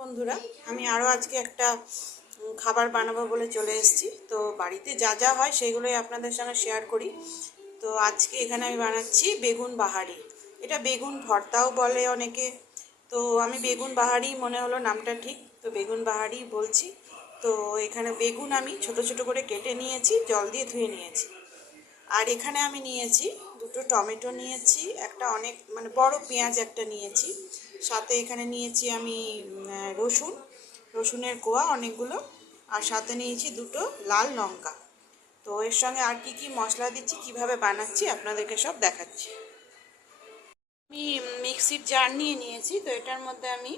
বন্ধুরা, আমি আরও আজকে একটা খাবার বানাবো বলে চলে এসেছি। তো বাড়িতে যা যা হয় সেগুলোই আপনাদের সঙ্গে শেয়ার করি। তো আজকে এখানে আমি বানাচ্ছি বেগুন বাহারি। এটা বেগুন ভর্তাও বলে অনেকে, তো আমি বেগুন বাহারি মনে হলো নামটা ঠিক, তো বেগুন বাহারি বলছি। তো এখানে বেগুন আমি ছোট ছোট করে কেটে নিয়েছি, জল দিয়ে ধুয়ে নিয়েছি। আর এখানে আমি নিয়েছি দুটো টমেটো নিয়েছি, একটা অনেক বড় পেঁয়াজ একটা নিয়েছি, সাথে এখানে নিয়েছি আমি রসুনের কোয়া অনেকগুলো, আর সাথে নিয়েছি দুটো লাল লঙ্কা। তো এর সঙ্গে আর কি কি মশলা দিচ্ছি, কিভাবে বানাচ্ছি আপনাদেরকে সব দেখাচ্ছি। আমি মিক্সির জার নিয়ে নিয়েছি, তো এটার মধ্যে আমি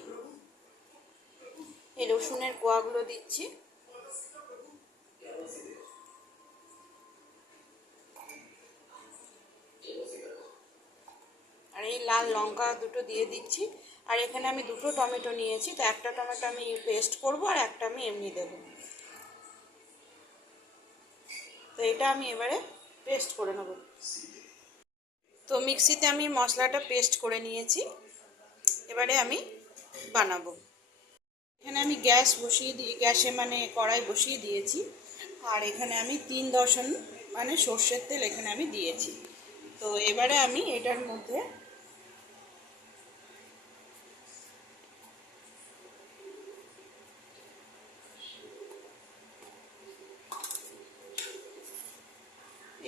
এই রসুনের কোয়াগুলো দিচ্ছি। আর এই লাল লঙ্কা দুটো দিয়ে দিচ্ছি। আর এখানে আমি দুটো টমেটো নিয়েছি, তো একটা টমেটো আমি পেস্ট করব আর একটা আমি এমনি দেবো। তো এটা আমি এবারে পেস্ট করে নেব। তো মিক্সিতে আমি মশলাটা পেস্ট করে নিয়েছি, এবারে আমি বানাবো। এখানে আমি গ্যাসে কড়াই বসিয়ে দিয়েছি। আর এখানে আমি 3 দশন সর্ষের তেল এখানে আমি দিয়েছি। তো এবারে আমি এটার মধ্যে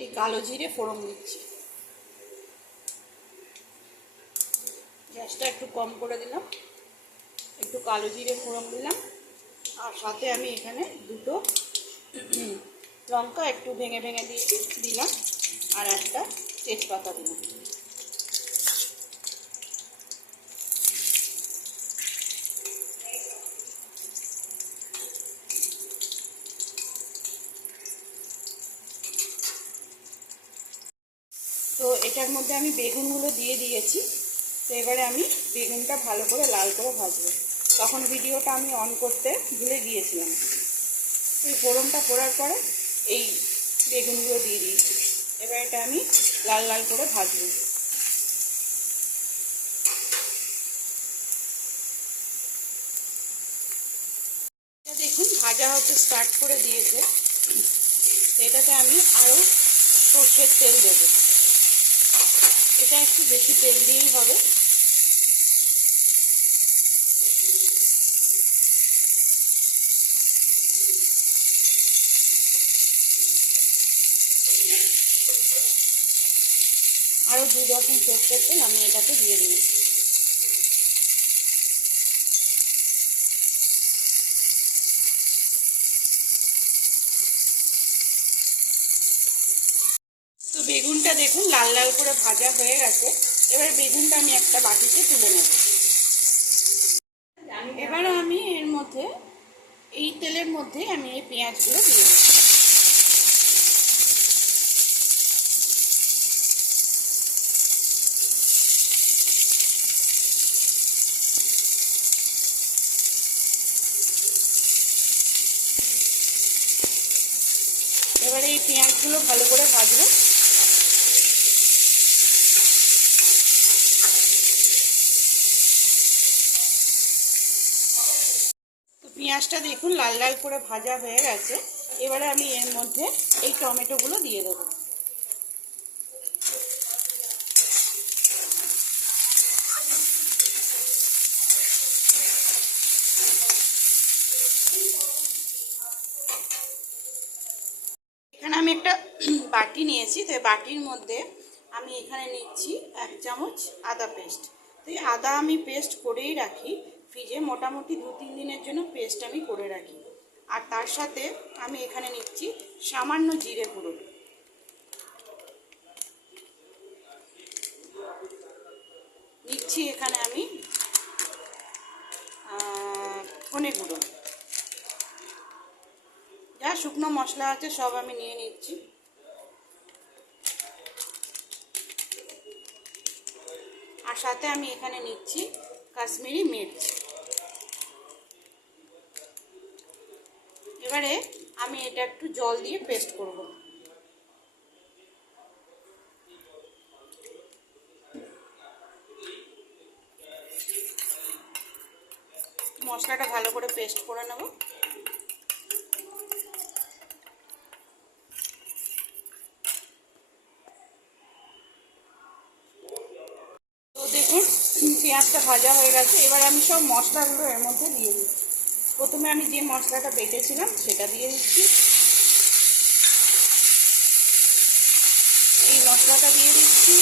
এই কালো জিরে ফোড়ন দিচ্ছি। গ্যাসটা একটু কম করে দিলাম, একটু কালো জিরে ফোড়ন দিলাম। আর সাথে আমি এখানে দুটো লঙ্কা একটু ভেঙে ভেঙে দিলাম, আর একটা তেজপাতা দিলাম। তো এটার মধ্যে আমি বেগুনগুলো দিয়ে দিয়েছি। তো এবারে আমি বেগুনটা ভালো করে লাল করে ভাজবো। তখন ভিডিওটা আমি অন করতে ভুলে গিয়েছিলাম। ওই ফোড়নটা করার পরে এই বেগুনগুলো দিয়ে দিয়েছি। এবার এটা আমি লাল লাল করে ভাজবো। এটা দেখুন ভাজা হতে স্টার্ট করে দিয়েছে। এটাতে আমি আরও সর্ষের তেল দেবো। এটা একটু বেশি তেল দিয়েই হবে। আরও 2 দশন সর্ষের তেল আমি এটাতে দিয়ে দিই। তো বেগুনটা দেখুন লাল লাল করে ভাজা হয়ে গেছে। এবার বেগুনটা আমি একটা বাটিতে তুলে নেব। এবার আমি এর মধ্যে এই তেলের মধ্যে আমি এই পেঁয়াজগুলো দিয়ে দেব। এবারে এই পেঁয়াজগুলো ভালো করে ভাজবো। তো পেঁয়াজটা দেখুন লাল লাল করে ভাজা হয়ে গেছে। এবারে আমি এর মধ্যে এই টমেটোগুলো দিয়ে দেবো। এখানে আমি একটা বাটি নিয়েছি, তো বাটির মধ্যে আমি এখানে নিচ্ছি 1 চামচ আদা পেস্ট। তো এই আদা আমি পেস্ট করেই রাখি ফ্রিজে, মোটামুটি 2-3 দিনের জন্য পেস্ট আমি করে রাখি। আর তার সাথে আমি এখানে নিচ্ছি সামান্য জিরে গুঁড়ো, নিচ্ছি এখানে আমি ধনে গুঁড়ো, যা শুকনো মশলা আছে সব আমি নিয়ে নিচ্ছি। আর সাথে আমি এখানে নিচ্ছি কাশ্মীরি মির্চ। এবারে আমি এটা একটু জল দিয়ে পেস্ট করব। মশলাটা ভালো করে পেস্ট করে নেব। তো দেখুন পেঁয়াজটা ভাজা হয়ে গেছে। এবার আমি সব মশলাগুলো এর মধ্যে দিয়ে দিচ্ছি। প্রথমে আমি যে মশলাটা বেটেছিলাম সেটা দিয়ে দিচ্ছি। এই মশলাটা দিয়ে দিচ্ছি।